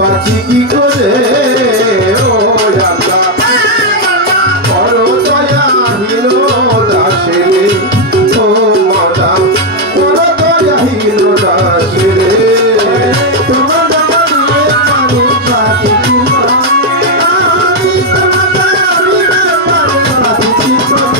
বাঁচি কি করে ও আল্লাহ করো দয়া হীন দাসে ও মাতা করো দয়া হীন দাসে তোমার দয়া দিয়ে আমি বাঁচি কি করে আমি তোমার দয়া দিয়ে বাঁচি কি করে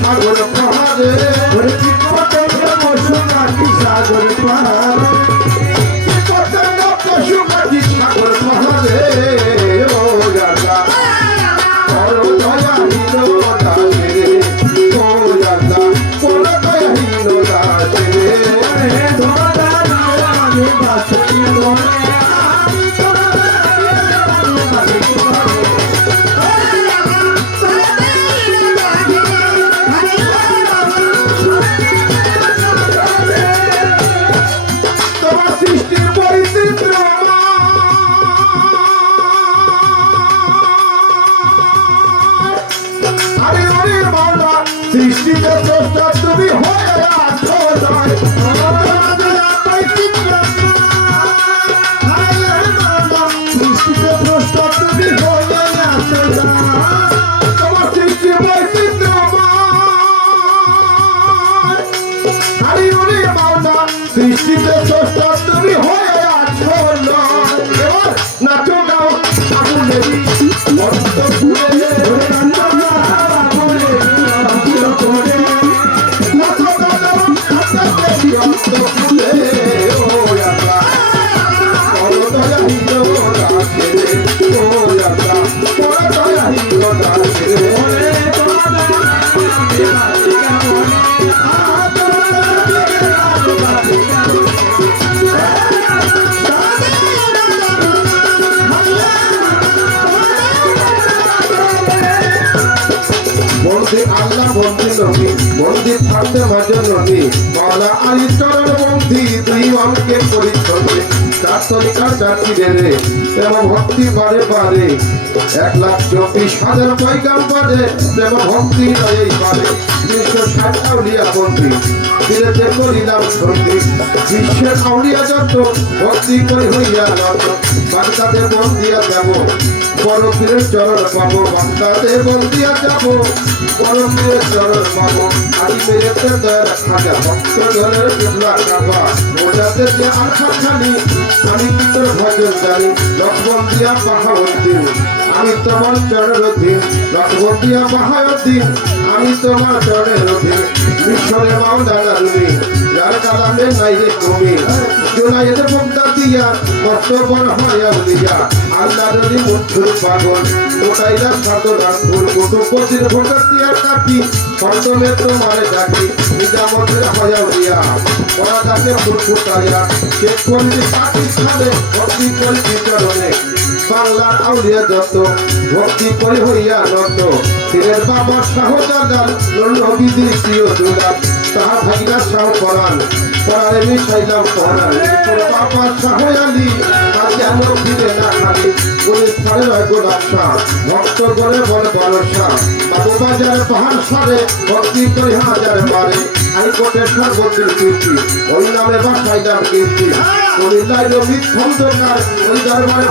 সাগর পাহাড়ে পশু পাখি সাগর পাহাড়ে পশু পাখি সাগর পাহাড়ে ও রাজা করো দয়া হীন দাসে ও রাজা করো দয়া হীন দাসে তোমার আমি বাঁচি সৃষ্টিতে স্রষ্টা তুমি হয়ে আছো সৃষ্টিতে স্রষ্টা তুমি হয়ে আছো তোমার সৃষ্টি বৈচিত্র্য সৃষ্টিতে স্রষ্টা তুমি হয়ে আছো এবার নাচো গাও আগুনে মস্ত ফুলে বন্দি আল্লাহ বন্দি নবী বন্দি থাকতে মাঝে নবী মাওলা আলী চরণ বন্দি দুই অঙ্কে পরিচ্ছন্নে চার তরিকার চারটি রে প্রেম ভক্তি বারে বারে 1,24,000 পয়গাম্বরে প্রেম ভক্তি নয় পারে 360 আউলিয়া বন্দি দিলেতে করিলাম সন্ধি বিশ্বের আউলিয়া যত ভক্তি করি হইয়া নত বাগদাদে বন্দিয়া যাব পরপীরের চরণ পাবো বাগদাদে বন্দিয়া যাব পরপীরের চরণ পাবো আলী মেরেতে দয়ার খাজা ভক্ত ঘরের কিবলা কাবা ওটাতে যে আখা খালি আমি তোর ভজন জানি লক্ষবন্দিয়া বাহাউদ্দিন আমি তোমার চরণের অধীন লক্ষবন্দিয়া বাহাউদ্দিন আমি তোমার চরণের অধীন মিশরে মাওলানা রুমি যার কালামে নাই রে কমি জোনায়ের বক্তা দিয়া কত বড় হয় আউলিয়া আল্লাহর ওলি মধুর পাগল ওটাইলা সাদরার ফুল কুতুবদের ভোটার দিয়া কাটি ফন্দমে তোমারে ডাকি নিজামতের হয় আউলিয়া ওরা তাকে ফুটফুটাইয়া সে করলি পাকিস্তানে ভক্তি করি বিচরণে বাংলার আউলিয়া যত ভক্তি করে হইয়া নত পীরের বাবা শাহজালাল নবীদের প্রিয় দুলাল তাহার ভাগিনা শাহ পরাণ পরাণে মিশাইলাম পরাণ তোর বাবা শাহ আলী তাকে আমার ফিরে না খালি গুলিস্তানে রয় গোলাপ শাহ ভক্ত গড়ে বলে বলসা বাবু বাজারে পাহাড় সারে ভক্তি করে হাজার বারে হাইকোর্টের সর্বত্র কীর্তি ওই নামে বাসাইলাম কীর্তি কুমিল্লায় রবি খন্দকার ওই দরবারে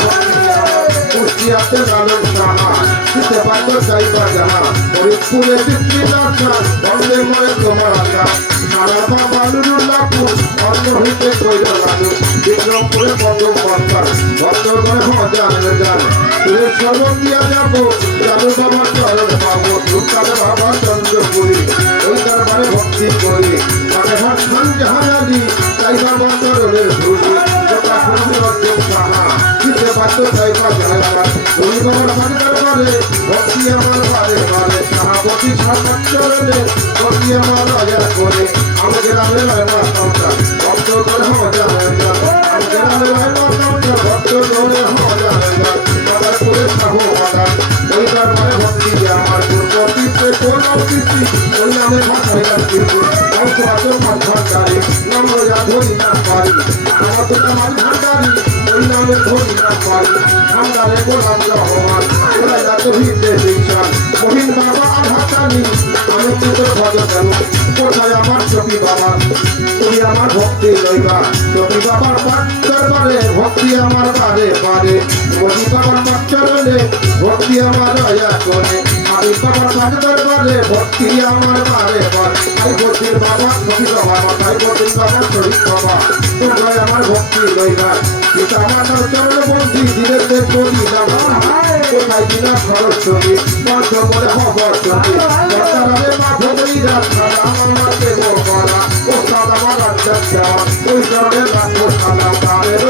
কুষ্টিয়াতে লালন সাহা দিতে পারতো চাইবা জানা ফরিদপুরে বিক্রিদার খান বন্ধে করে তোমার আশা সারা বাবা নুরুল্লাহপুর অন্য হইতে কইল লালু বিক্রমপুরে পদম পত্তার ভক্ত করে হজার যান তুলে সর্বতিয়া যাব জানু বাবার চরণ পাবো দুর্গার বাবা চন্দ্রপুরী ওই দরবারে ভক্তি করি বাগেরহাট খান জাহান আলী তাই বাবা চরণের ধুলি লোকা খুঁজে অর্জুন সাহা দিতে পারতো চাইবা জানা ওই বাবার বাড়ি দরবারে ভক্তি আমার বারে বারে সাহাবতী সাহায্য চরণে ভক্তি আমার রাজা করে আমি গ্রামে রয়মা সংসার ভক্ত করে হজার আমি গ্রামে রয়মা সংসার ভক্ত করে হজার বাজারপুরে শাহ বাগান ওই দরবারে ভক্তি আমার দুর্গতিতে কোন অকৃতি ওই নামে ভাষাইলাম কিন্তু অংশ আছে ভান্ডারি নাম রোজা ধরি না পারি আমার তো তোমার ভান্ডারি ওই নামে ধরি না পারি ভান্ডারে গোলাম রহমান ওরা এত হিন্দে দিশান মহিন বাবা আঘাতানি আমি তোর ভজন কোথায় আমার চপি বাবা তুমি আমার ভক্তি লইবা চপি বাবার পাঠ দরবারে ভক্তি আমার বারে বারে মোদি বাবার পাঠ চরণে ভক্তি আমার রয়া করে আমি বাবার পাঠ দরবারে ভক্তি আমার বারে বারে আই বদির বাবা চপি বাবা আই বদির বাবা শরীফ বাবা তোমরা আমার ভক্তি লইবা পিতা মাতার চরণ বন্দি ধীরে করিলাম কোথায় দিনা খরচ ছবি পঞ্চ বলে খবর ছবি বর্তারাবে মাধবীরা সারা আমার দেব করা ও সাদা মারা ওই চরণের রাখো সাদা তাদের